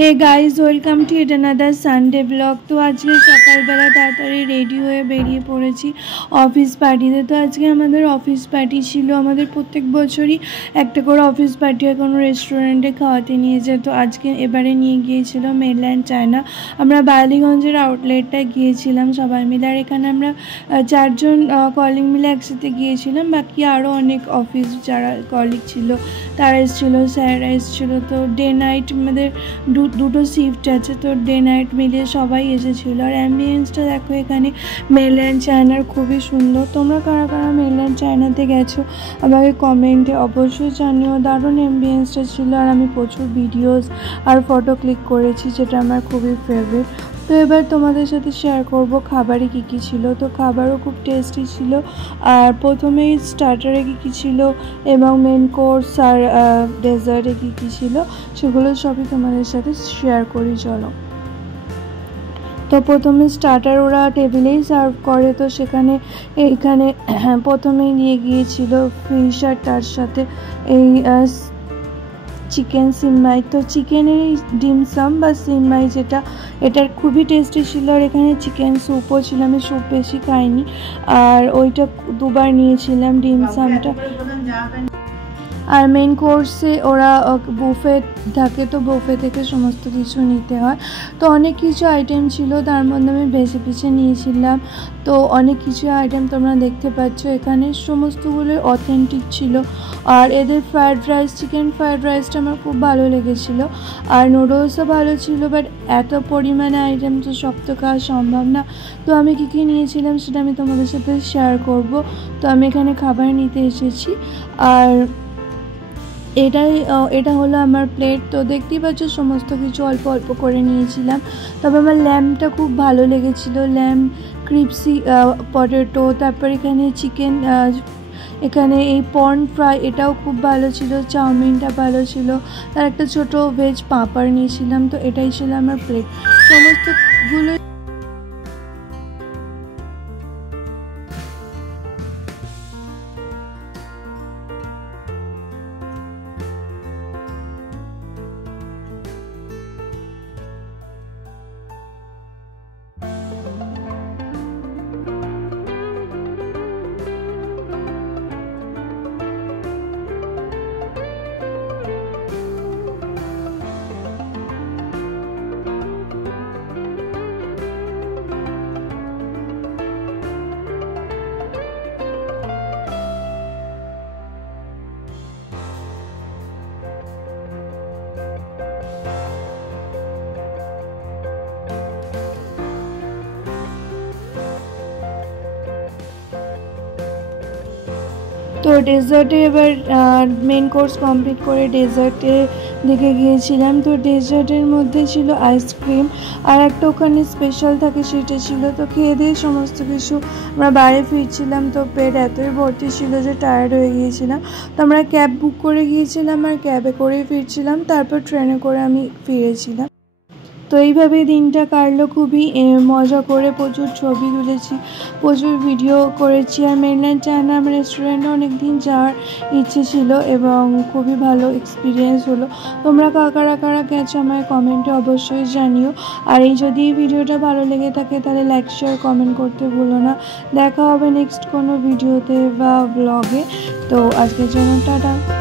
Hey guys welcome to yet another Sunday blog. তো আজকে সকালবেলা তাড়াতাড়ি রেডি হয়ে বেরিয়ে পড়েছি অফিস পার্টিতে। তো আজকে আমাদের অফিস পার্টি ছিল। আমাদের প্রত্যেক বছরই একটা করে অফিস পার্টি হয় কোনো রেস্টুরেন্টে খাওয়াতে নিয়ে যায়। তো আজকে এবারে নিয়ে গিয়েছিল মেনল্যান্ড চায়না। আমরা বালিগঞ্জের আউটলেটটায় গিয়েছিলাম সবাই মিলে। আর এখানে আমরা 4 জন কলিগ মিলে একসাথে গিয়েছিলাম। বাকি আরও অনেক অফিস যারা কলিগ ছিল তারা এসেছিলো, স্যাররা এসেছিলো। তো ডে নাইট আমাদের দুটো শিফট আছে, তো ডে নাইট মিলিয়ে সবাই এসেছিলো। আর অ্যাম্বিয়েন্সটা দেখো এখানে মেনল্যান্ড চায়নার খুবই সুন্দর। তোমরা কারা কারা মেনল্যান্ড চায়নাতে গেছো আমাকে কমেন্টে অবশ্যই জানিও। দারুণ অ্যাম্বিয়েন্সটা ছিল। আর আমি প্রচুর ভিডিওস আর ফটো ক্লিক করেছি, যেটা আমার খুবই ফেভারিট। তো এবার তোমাদের সাথে শেয়ার করব খাবারে কী কী ছিল। তো খাবারও খুব টেস্টি ছিল। আর প্রথমেই স্টার্টারে কী কী ছিল এবং মেন কোর্স আর ডেজার্টে কী কী ছিল সেগুলো সবই তোমাদের সাথে শেয়ার করি, চলো। তো প্রথমে স্টার্টার ওরা টেবিলেই সার্ভ করে। তো এইখানে প্রথমেই নিয়ে গিয়েছিল ফিশ আর তার সাথে এই চিকেন সিমাই। তো চিকেনের এই ডিমসাম বা সিমাই যেটা, এটার খুবই টেস্টি ছিল। আর এখানে চিকেন স্যুপও ছিল, আমি স্যুপ বেশি খাইনি আর ওইটা দুবার নিয়েছিলাম ডিমসামটা। আর মেন কোর্সে ওরা বুফে থাকে, তো বুফে থেকে সমস্ত কিছু নিতে হয়। তো অনেক কিছু আইটেম ছিল, তার মধ্যে আমি বেছে বেছে নিয়েছিলাম। তো অনেক কিছু আইটেম তোমরা দেখতে পাচ্ছ এখানে, সমস্তগুলো অথেন্টিক ছিল। আর এদের ফ্রায়েড রাইস, চিকেন ফ্রায়েড রাইসটা আমার খুব ভালো লেগেছিলো। আর নুডলসও ভালো ছিল, বাট এত পরিমাণে আইটেম তো সব তো খাওয়া সম্ভব না। তো আমি কী কী নিয়েছিলাম সেটা আমি তোমাদের সাথে শেয়ার করব। তো আমি এখানে খাবার নিতে এসেছি। আর এটা হলো আমার প্লেট। তো দেখতেই পাচ্ছ সমস্ত কিছু অল্প অল্প করে নিয়েছিলাম। তবে আমার ল্যাম্পটা খুব ভালো লেগেছিলো, ল্যাম্প ক্রিপসি পটেটো। তারপর এখানে চিকেন, এখানে এই পর্ন ফ্রাই এটাও খুব ভালো ছিল। চাউমিনটা ভালো ছিল। তার একটা ছোট ভেজ পাঁপড় নিয়েছিলাম। তো এটাই ছিল আমার প্লেট সমস্তগুলো। তো ডেজার্টে এবার মেন কোর্স কমপ্লিট করে ডেজার্টের দিকে গিয়েছিলাম। তো ডেজার্টের মধ্যে ছিল আইসক্রিম আর একটা ওখানে স্পেশাল থাকে সেটা ছিল। তো খেয়ে দিয়ে সমস্ত কিছু আমরা বাইরে ফিরছিলাম। তো পেট এতই ভর্তি ছিল যে টায়ার্ড হয়ে গিয়েছিলাম। তো আমরা ক্যাব বুক করে গিয়েছিলাম আর ক্যাবে করেই ফিরছিলাম, তারপর ট্রেনে করে আমি ফিরেছিলাম। তো এইভাবেই দিনটা কাটলো খুবই মজা করে। প্রচুর ছবি তুলেছি, প্রচুর ভিডিও করেছি। আর মেনল্যান্ড চায়না আমার রেস্টুরেন্টে অনেক দিন যাওয়ার ইচ্ছে ছিল এবং খুবই ভালো এক্সপিরিয়েন্স হলো। তোমরা কারা কারা গেছো আমায় কমেন্টে অবশ্যই জানিও। আর যদি এই ভিডিওটা ভালো লেগে থাকে তাহলে লাইক শেয়ার কমেন্ট করতে ভুলো না। দেখা হবে নেক্সট কোনো ভিডিওতে বা ব্লগে। তো আজকের জন্য টাটা।